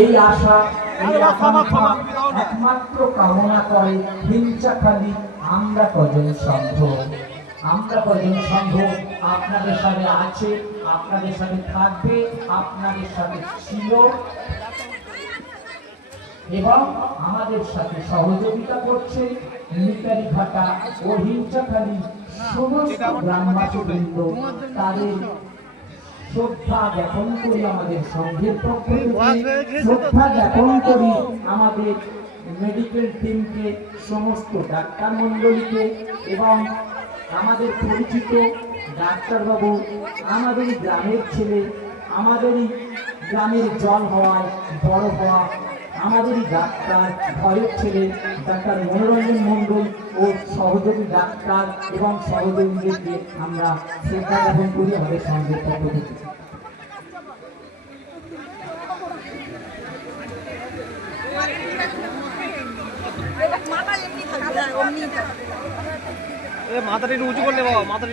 এই আশা এই আকাঙ্ক্ষা একমাত্র কামনা করে হিংসাখালী আমরা কজন সংঘ। আমরা কজন সংঘ আপনাদের সাথে আছে, আপনাদের সাথে থাকবে, আপনাদের সাথে ছিল এবং আমাদের সাথে সহযোগিতা করছে মিতালি ঘাটা ও হিংসাখালী সমস্ত গ্রামবাসীবৃন্দ। তাদের শ্রদ্ধা জ্ঞাপন করি আমাদের সংঘের পক্ষ থেকে, শ্রদ্ধা জ্ঞাপন করি আমাদের মেডিকেল টিমকে, সমস্ত ডাক্তার মন্ডলীকে এবং আমাদের পরিচিত ডাক্তারবাবু, আমাদেরই গ্রামের ছেলে, আমাদেরই গ্রামের জল হওয়ায় বড় হওয়া আমাদেরই ডাক্তার ঘরের ছেলে ডাক্তার মনোরঞ্জন মণ্ডল ও সহযোগী ডাক্তার এবং সহযোগীদেরকে আমরা শ্রদ্ধা জ্ঞাপন করি আমাদের সংঘের পক্ষ থেকে। মাথাটা একটু উঁচু করলে বাবা, মাথাটা